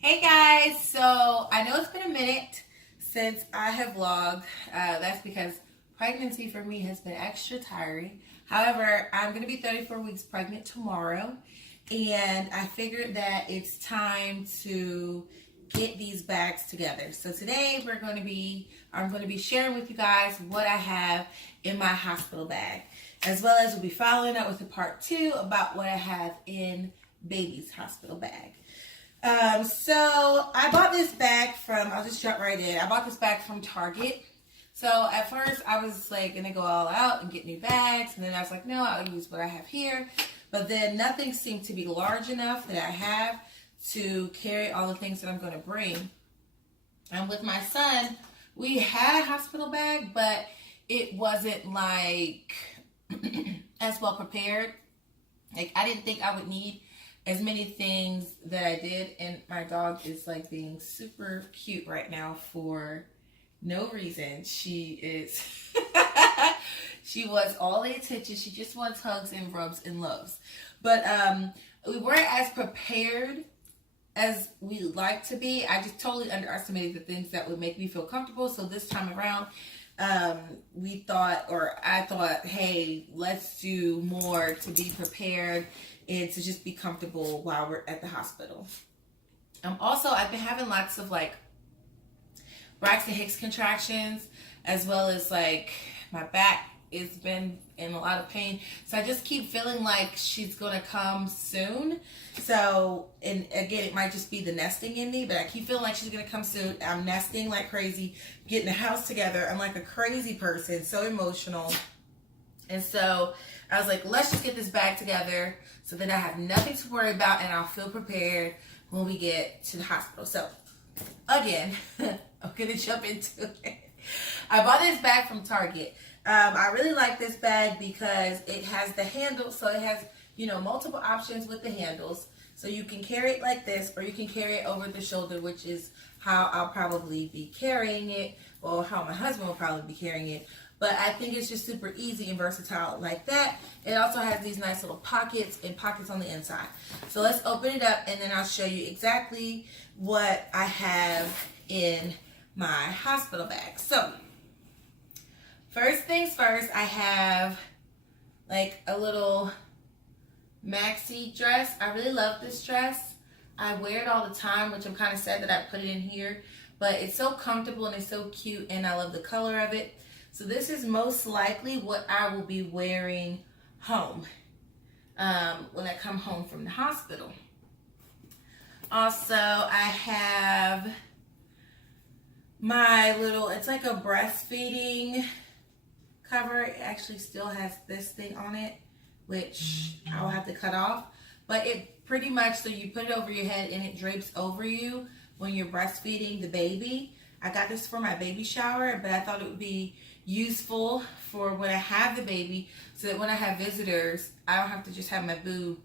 Hey guys, so I know it's been a minute since I have vlogged. That's because pregnancy for me has been extra tiring. However, I'm going to be 34 weeks pregnant tomorrow, and I figured that it's time to get these bags together. So today I'm going to be sharing with you guys what I have in my hospital bag, as well as we'll be following up with a part 2 about what I have in baby's hospital bag. So I bought this bag I'll just jump right in. I bought this bag from Target. So at first I was like gonna go all out and get new bags, and then I was like, no, I'll use what I have here. But then nothing seemed to be large enough that I have to carry all the things that I'm gonna bring. And with my son, we had a hospital bag, but it wasn't like as well prepared. Like, I didn't think I would need as many things that I did, and my dog is like being super cute right now for no reason. She is she wants all the attention. She just wants hugs and rubs and loves. But we weren't as prepared as we like to be. I just totally underestimated the things that would make me feel comfortable. So this time around, I thought, hey, let's do more to be prepared and to just be comfortable while we're at the hospital. I've been having lots of like Braxton Hicks contractions, as well as like my back has been in a lot of pain. So I just keep feeling like she's gonna come soon. So, and again, it might just be the nesting in me, but I keep feeling like she's gonna come soon. I'm nesting like crazy, getting the house together. I'm like a crazy person, so emotional. And so I was like, let's just get this bag together so that I have nothing to worry about and I'll feel prepared when we get to the hospital. So again, I'm gonna jump into it. I bought this bag from Target. I really like this bag because it has the handle, so it has, multiple options with the handles. So you can carry it like this, or you can carry it over the shoulder, which is how I'll probably be carrying it, or how my husband will probably be carrying it. But I think it's just super easy and versatile like that. It also has these nice little pockets and pockets on the inside. So let's open it up, and then I'll show you exactly what I have in my hospital bag. So first things first, I have like a little maxi dress. I really love this dress. I wear it all the time, which I'm kind of sad that I put it in here, but it's so comfortable and it's so cute, and I love the color of it. So this is most likely what I will be wearing home when I come home from the hospital. Also, I have my little, it's like a breastfeeding cover. It actually still has this thing on it, which I will have to cut off. But it pretty much, so you put it over your head and it drapes over you when you're breastfeeding the baby. I got this for my baby shower, but I thought it would be useful for when I have the baby, so that when I have visitors, I don't have to just have my boo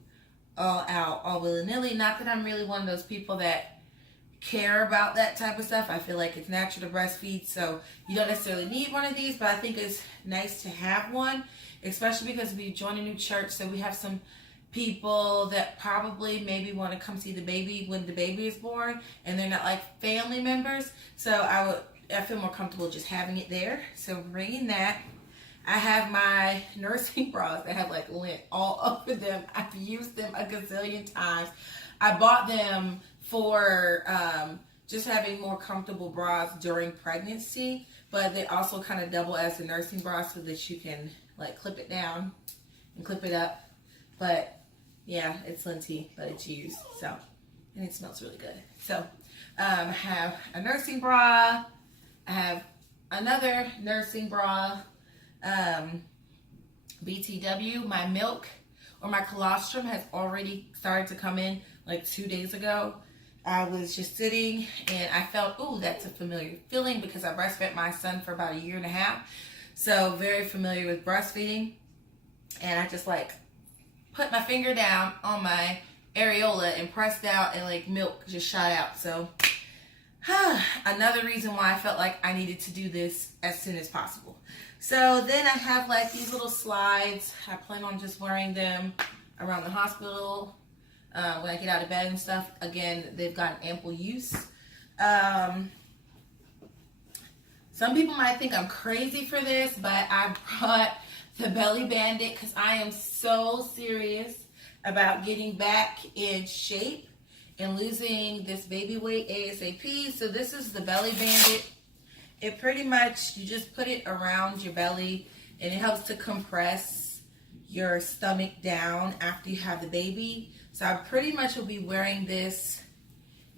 all out, all willy-nilly. Not that I'm really one of those people that care about that type of stuff. I feel like it's natural to breastfeed, so you don't necessarily need one of these, but I think it's nice to have one, especially because we joined a new church, so we have some people that probably maybe want to come see the baby when the baby is born, and they're not like family members. So I feel more comfortable just having it there. So bringing that. I have my nursing bras that have like lint all over them. I've used them a gazillion times. I bought them for just having more comfortable bras during pregnancy, but they also kind of double as a nursing bra so that you can like clip it down and clip it up. But yeah, it's linty, but it's used, so, and it smells really good. So I have a nursing bra. I have another nursing bra. BTW, my milk or my colostrum has already started to come in like 2 days ago. I was just sitting and I felt, ooh, that's a familiar feeling because I breastfed my son for about 1.5 years. So very familiar with breastfeeding. And I just like put my finger down on my areola and pressed out, and like milk just shot out. So another reason why I felt like I needed to do this as soon as possible. So then I have like these little slides. I plan on just wearing them around the hospital. when I get out of bed and stuff. Again, they've gotten ample use. Some people might think I'm crazy for this, but I brought the Belly Bandit because I am so serious about getting back in shape and losing this baby weight ASAP. So this is the Belly Bandit. It pretty much, you just put it around your belly and it helps to compress your stomach down after you have the baby. So I pretty much will be wearing this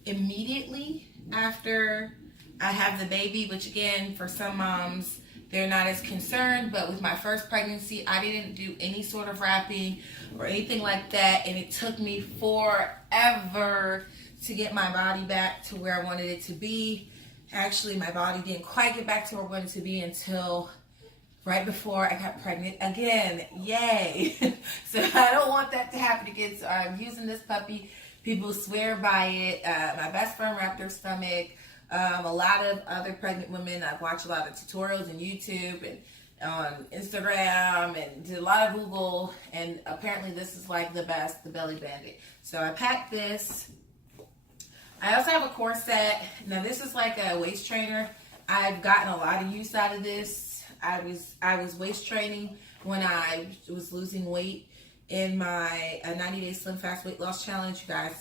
immediately after I have the baby, which again, for some moms, they're not as concerned, but with my first pregnancy, I didn't do any sort of wrapping or anything like that, and it took me forever to get my body back to where I wanted it to be. Actually, my body didn't quite get back to where I wanted it to be until right before I got pregnant again. Yay! So I don't want that to happen again, so I'm using this puppy. People swear by it. My best friend wrapped her stomach. A lot of other pregnant women, I've watched a lot of tutorials on YouTube and on Instagram and did a lot of Google, and apparently this is like the best, the Belly Bandit. So I packed this. I also have a corset. Now this is like a waist trainer. I've gotten a lot of use out of this. I was waist training when I was losing weight in my 90-day Slim Fast Weight Loss Challenge. You guys,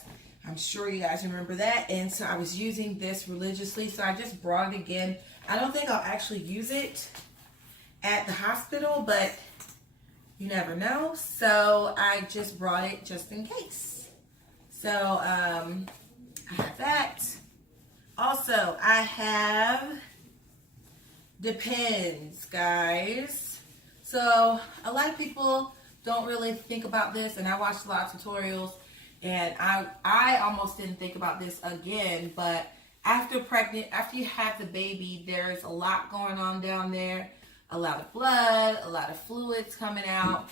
I'm sure you guys remember that. And so I was using this religiously. So I just brought it again. I don't think I'll actually use it at the hospital, but you never know. So I just brought it just in case. So I have that. Also, I have Depends, guys. So a lot of people don't really think about this, and I watched a lot of tutorials, and I almost didn't think about this again, but after you have the baby, there's a lot going on down there. A lot of blood, a lot of fluids coming out,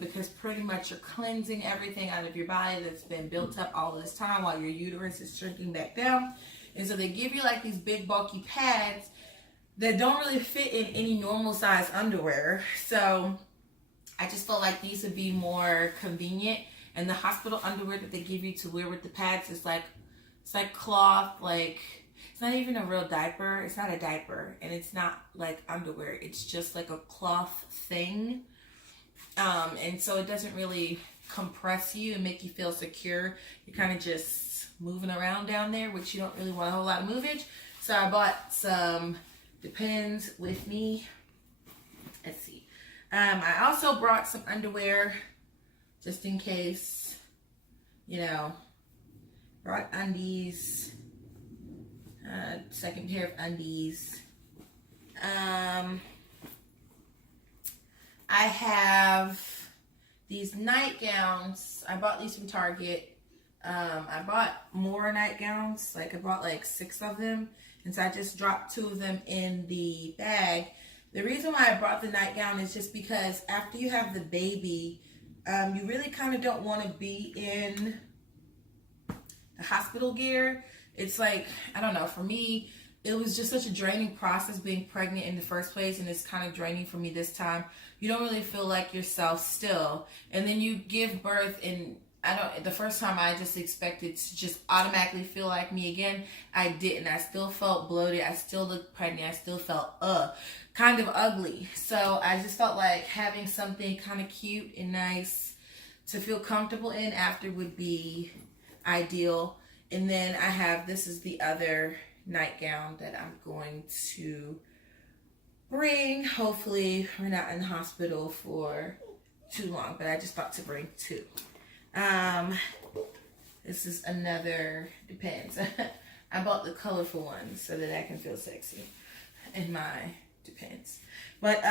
because pretty much you're cleansing everything out of your body that's been built up all this time while your uterus is shrinking back down. And so they give you like these big bulky pads that don't really fit in any normal size underwear. So I just felt like these would be more convenient. And the hospital underwear that they give you to wear with the pads is like, it's like cloth, like it's not even a real diaper. It's not a diaper, and it's not like underwear. It's just like a cloth thing. And so it doesn't really compress you and make you feel secure. You're kind of just moving around down there, which you don't really want a whole lot of movage. So I bought some Depends with me. Let's see. I also brought some underwear just in case, you know. Brought undies, second pair of undies. I have these nightgowns. I bought these from Target. I bought more nightgowns. Like I bought like 6 of them. And so I just dropped 2 of them in the bag. The reason why I brought the nightgown is just because after you have the baby, you really kind of don't want to be in the hospital gear. It's like, I don't know, for me, it was just such a draining process being pregnant in the first place, and it's kind of draining for me this time. You don't really feel like yourself still. And then you give birth, and the first time I just expected to just automatically feel like me again. I didn't. I still felt bloated. I still looked pregnant. I still felt kind of ugly. So I just felt like having something kind of cute and nice to feel comfortable in after would be ideal. And then I have, this is the other nightgown that I'm going to bring. Hopefully we're not in the hospital for too long, but I just thought to bring 2. This is another Depends. I bought the colorful ones so that I can feel sexy in my Depends. But,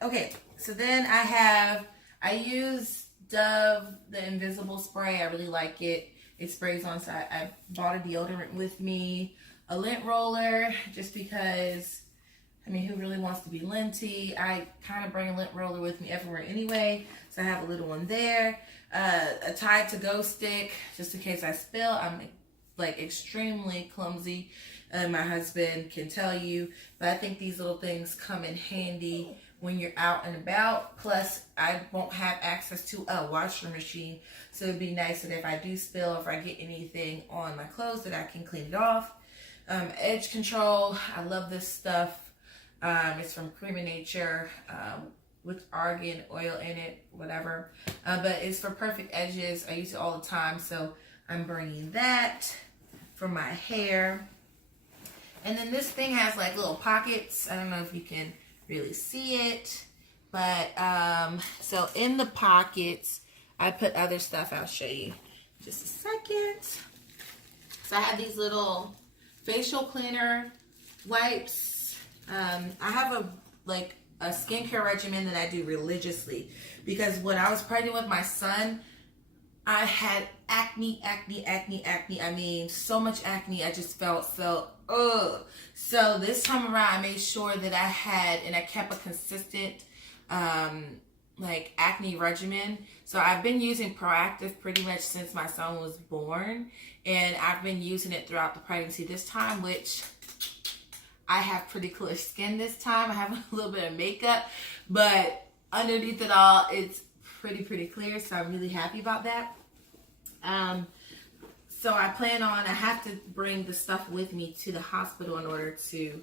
okay, so then I use Dove, the Invisible Spray. I really like it. It sprays on, so I bought a deodorant with me, a lint roller, just because, I mean, who really wants to be linty? I kind of bring a lint roller with me everywhere anyway, so I have a little one there. A Tide to Go stick, just in case I spill. I'm like extremely clumsy, my husband can tell you, but I think these little things come in handy when you're out and about. Plus, I won't have access to a washer machine, so it'd be nice that if I do spill, if I get anything on my clothes, that I can clean it off. Edge control, I love this stuff. It's from Cream of Nature, with argan oil in it, whatever. But it's for perfect edges. I use it all the time, so I'm bringing that for my hair. And then this thing has like little pockets. I don't know if you can really see it, but so in the pockets, I put other stuff. I'll show you just a second. So I have these little facial cleaner wipes. I have a skincare regimen that I do religiously, because when I was pregnant with my son, I had acne. I mean, so much acne. I just felt so, ugh. So this time around, I made sure that I had, and I kept a consistent, acne regimen. So I've been using Proactiv pretty much since my son was born. And I've been using it throughout the pregnancy this time, which I have pretty clear skin this time. I have a little bit of makeup, but underneath it all, it's pretty clear. So I'm really happy about that. So I have to bring the stuff with me to the hospital in order to,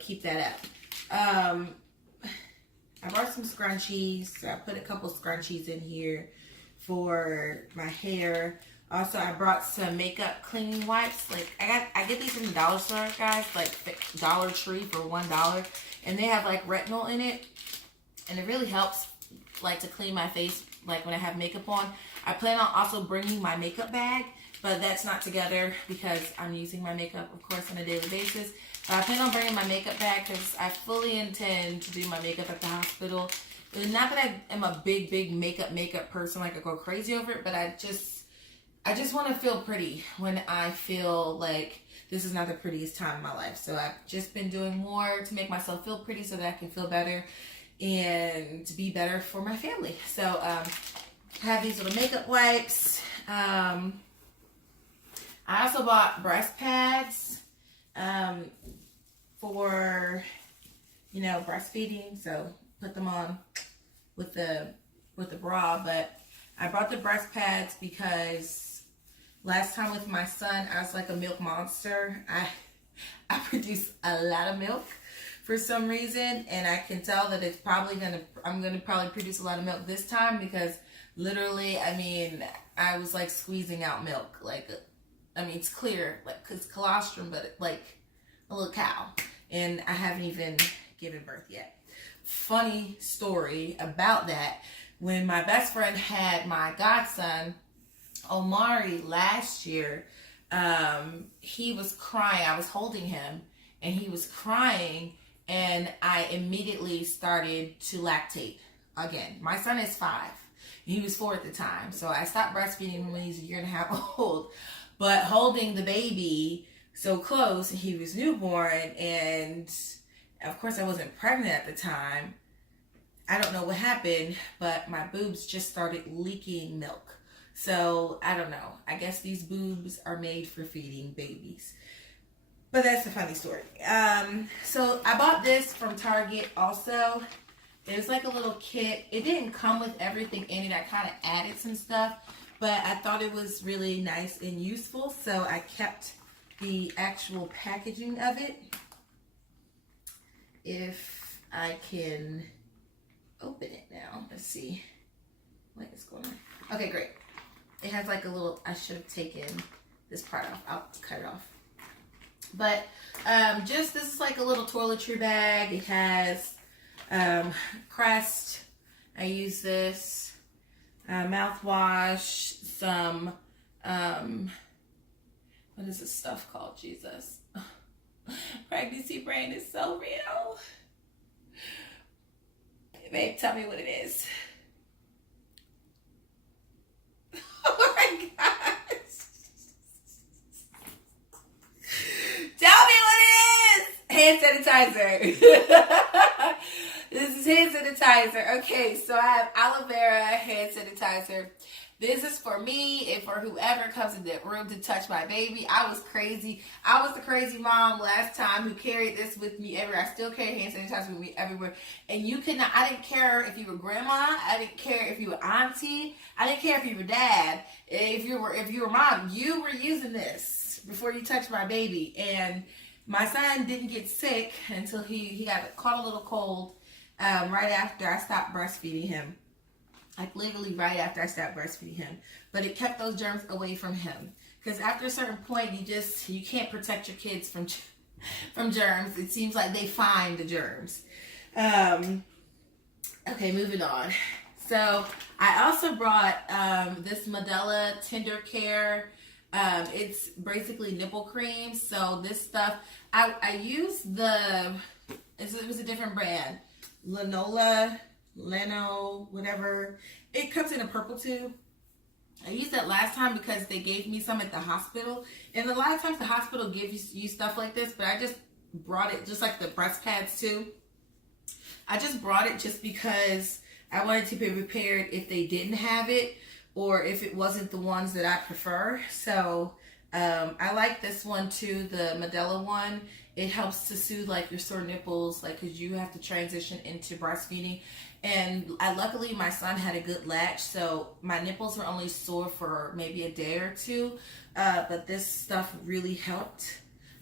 keep that up. I brought some scrunchies. So I put a couple scrunchies in here for my hair. Also, I brought some makeup cleaning wipes. I get these in the dollar store, guys, like Dollar Tree for $1, and they have retinol in it, and it really helps to clean my face when I have makeup on. I plan on also bringing my makeup bag, but that's not together because I'm using my makeup, of course, on a daily basis. But I plan on bringing my makeup bag because I fully intend to do my makeup at the hospital. And not that I am a big makeup person, I go crazy over it, but I just want to feel pretty when I feel like this is not the prettiest time in my life. So I've just been doing more to make myself feel pretty so that I can feel better and to be better for my family. So I have these little makeup wipes. I also bought breast pads for, breastfeeding. So put them on with the bra. But I brought the breast pads because last time with my son, I was like a milk monster. I produce a lot of milk for some reason, and I can tell that I'm gonna probably produce a lot of milk this time because literally, I was squeezing out milk. It's clear, cause colostrum, but a little cow, and I haven't even given birth yet. Funny story about that. When my best friend had my godson, Omari, last year, he was crying. I was holding him, and he was crying, and I immediately started to lactate again. My son is 5. He was 4 at the time, so I stopped breastfeeding him when he was a year and a half old. But holding the baby so close, he was newborn, and of course I wasn't pregnant at the time. I don't know what happened, but my boobs just started leaking milk. So, I don't know. I guess these boobs are made for feeding babies. But that's a funny story. So, I bought this from Target also. There's a little kit. It didn't come with everything in it. I kind of added some stuff. But I thought it was really nice and useful. So, I kept the actual packaging of it. If I can open it now. Let's see what is going on. Okay, great. It has a little, I should have taken this part off. I'll cut it off. But this is a little toiletry bag. It has Crest. I use this. Mouthwash. Some, what is this stuff called? Jesus. Pregnancy brain is so real. Babe, tell me what it is. Oh my gosh. Tell me what it is. Hand sanitizer. This is hand sanitizer. Okay, so I have aloe vera hand sanitizer. This is for me and for whoever comes in the room to touch my baby. I was crazy. I was the crazy mom last time who carried this with me everywhere. I still carry hand sanitizer with me everywhere. And you could not, I didn't care if you were grandma. I didn't care if you were auntie. I didn't care if you were dad. If you were mom, you were using this before you touched my baby. And my son didn't get sick until he got caught a little cold right after I stopped breastfeeding him. Like literally right after I stopped breastfeeding him. But it kept those germs away from him. Because after a certain point, you can't protect your kids from germs. It seems like they find the germs. Okay, moving on. So I also brought this Medela Tender Care. It's basically nipple cream. So this stuff, I used it was a different brand. Leno, whatever. It comes in a purple tube. I used that last time because they gave me some at the hospital. And a lot of times the hospital gives you stuff like this, but I just brought it, just like the breast pads too. I just brought it just because I wanted to be prepared if they didn't have it or if it wasn't the ones that I prefer. So I like this one too, the Medela one. It helps to soothe like your sore nipples, like because you have to transition into breastfeeding. And luckily my son had a good latch, so my nipples were only sore for maybe a day or two. But this stuff really helped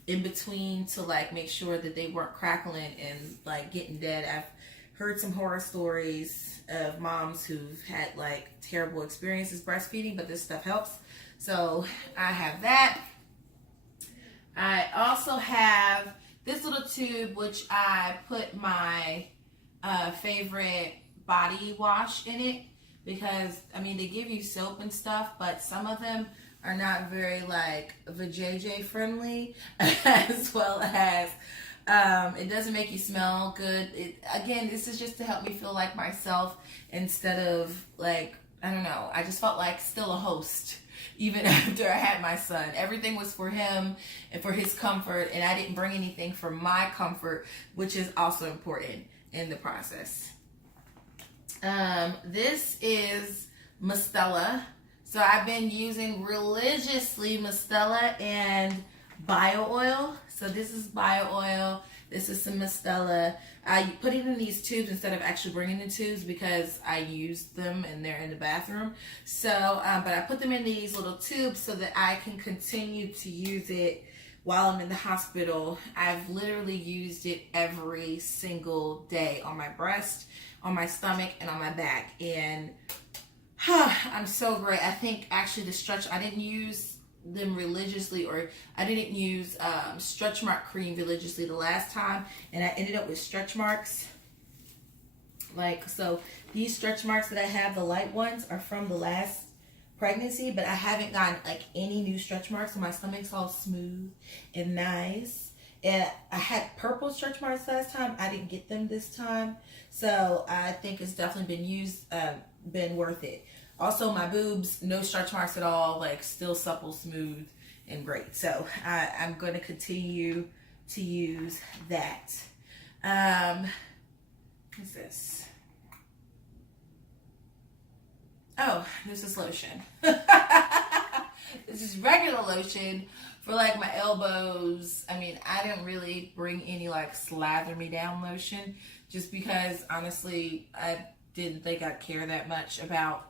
in between to like make sure that they weren't crackling and like getting dead. I've heard some horror stories of moms who've had like terrible experiences breastfeeding, but this stuff helps. So I have that. I also have this little tube, which I put my favorite body wash in it, because I mean they give you soap and stuff, but some of them are not very like vajayjay friendly, as well as it doesn't make you smell good. Again, this is just to help me feel like myself instead of like, I don't know, I just felt like still a host even after I had my son. Everything was for him and for his comfort, and I didn't bring anything for my comfort, which is also important in the process. This is Mistela. So I've been using religiously Mistela and bio oil. So this is bio oil. This is some Mistela. I put it in these tubes instead of actually bringing the tubes because I used them and they're in the bathroom. So, but I put them in these little tubes so that I can continue to use it while I'm in the hospital. I've literally used it every single day on my breast, on my stomach, and on my back. And I'm so great. I think actually the stretch, I didn't use them religiously, or I didn't use stretch mark cream religiously the last time, and I ended up with stretch marks. Like, so these stretch marks that I have, the light ones, are from the last pregnancy, but I haven't gotten like any new stretch marks, so my stomach's all smooth and nice. And I had purple stretch marks last time. I didn't get them this time, so I think it's definitely been worth it. Also, my boobs, no stretch marks at all, like still supple, smooth, and great. So I'm going to continue to use that. What's this? Oh, this is lotion. This is regular lotion for like my elbows. I mean, I didn't really bring any like slather me down lotion just because honestly, I didn't think I'd care that much about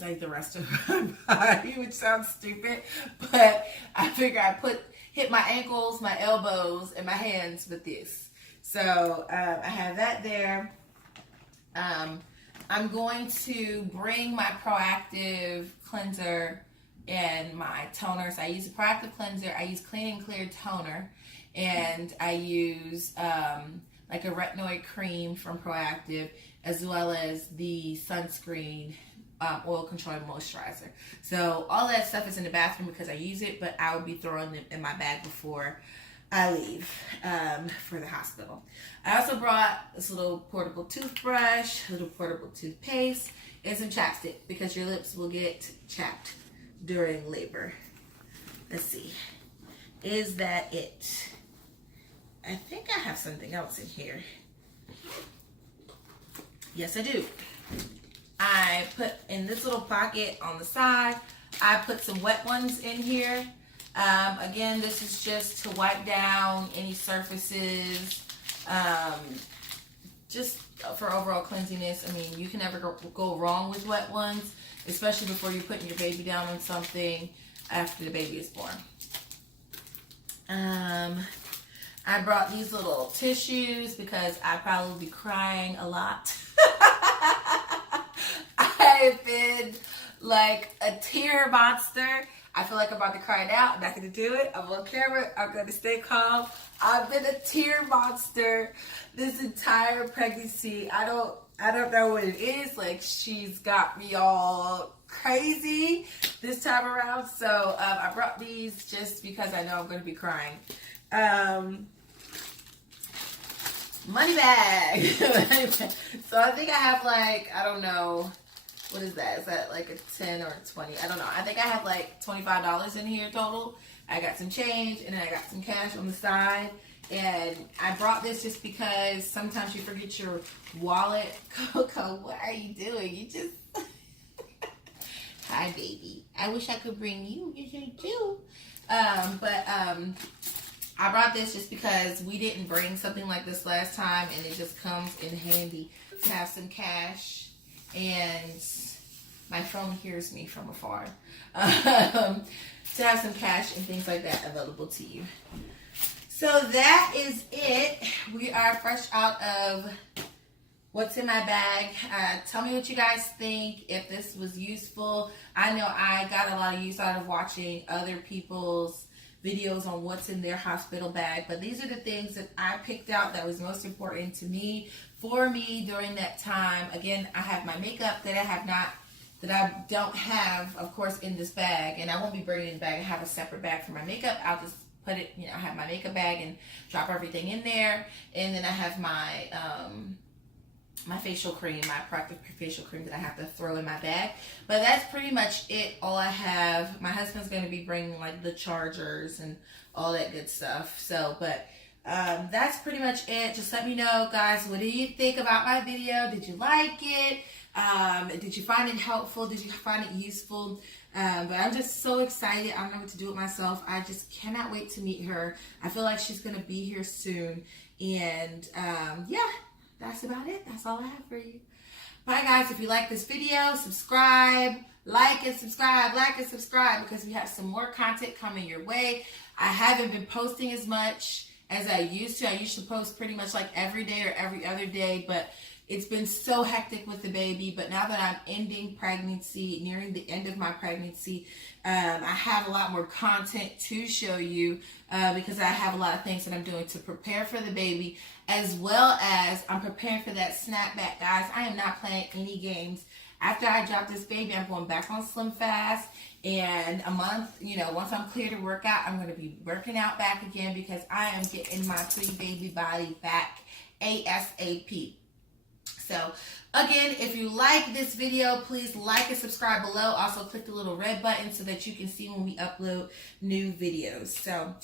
like the rest of my body, which sounds stupid, but I figure I hit my ankles, my elbows, and my hands with this. So I have that there. I'm going to bring my Proactiv cleanser and my toners. I use a Proactiv cleanser, I use Clean and Clear toner, and I use like a retinoid cream from Proactiv, as well as the sunscreen oil control moisturizer. So all that stuff is in the bathroom because I use it, but I will be throwing them in my bag before I leave for the hospital. I also brought this little portable toothbrush, little portable toothpaste, and some chapstick because your lips will get chapped during labor. Let's see. Is that it? I think I have something else in here. Yes, I do. I put in this little pocket on the side, I put some wet ones in here. Again, this is just to wipe down any surfaces, just for overall cleanliness. I mean, you can never go wrong with wet ones, especially before you're putting your baby down on something after the baby is born. I brought these little tissues because I probably will be crying a lot. I've been like a tear monster. I feel like I'm about to cry now. I'm not going to do it. I'm on camera. I'm going to stay calm. I've been a tear monster this entire pregnancy. I don't know what it is. Like, she's got me all crazy this time around. So I brought these just because I know I'm going to be crying. Money bag. So I think I have like, I don't know. What is that? Is that like a 10 or 20? I don't know. I think I have like $25 in here total. I got some change and then I got some cash on the side. And I brought this just because sometimes you forget your wallet. Coco, what are you doing? You just... Hi, baby. I wish I could bring you. You're here too. I brought this just because we didn't bring something like this last time, and it just comes in handy to have some cash. And my phone hears me from afar. To have some cash and things like that available to you. So that is it. We are fresh out of what's in my bag. Tell me what you guys think, if this was useful. I know I got a lot of use out of watching other people's videos on what's in their hospital bag, but these are the things that I picked out that was most important to me, for me during that time. Again, I have my makeup that I don't have, of course, in this bag, and I won't be bringing it in the bag. I have a separate bag for my makeup. I'll just put it, I have my makeup bag and drop everything in there, and then I have my my facial cream, my Practic facial cream that I have to throw in my bag. But that's pretty much it, all I have. My husband's going to be bringing like the chargers and all that good stuff. So, but that's pretty much it. Just let me know, guys, what do you think about my video? Did you like it? Did you find it helpful? Did you find it useful? But I'm just so excited. I don't know what to do with myself. I just cannot wait to meet her. I feel like she's going to be here soon. And yeah. That's about it. That's all I have for you. Bye, guys. If you like this video, subscribe, like and subscribe, because we have some more content coming your way. I haven't been posting as much as I used to. I used to post pretty much like every day or every other day, but it's been so hectic with the baby. But now that I'm ending pregnancy, nearing the end of my pregnancy, I have a lot more content to show you because I have a lot of things that I'm doing to prepare for the baby, as well as I'm preparing for that snapback, guys. I am not playing any games. After I drop this baby, I'm going back on Slim Fast, and a month, once I'm clear to work out, I'm going to be working out back again because I am getting my pre-baby body back ASAP. So, again, if you like this video, please like and subscribe below. Also, click the little red button so that you can see when we upload new videos. So,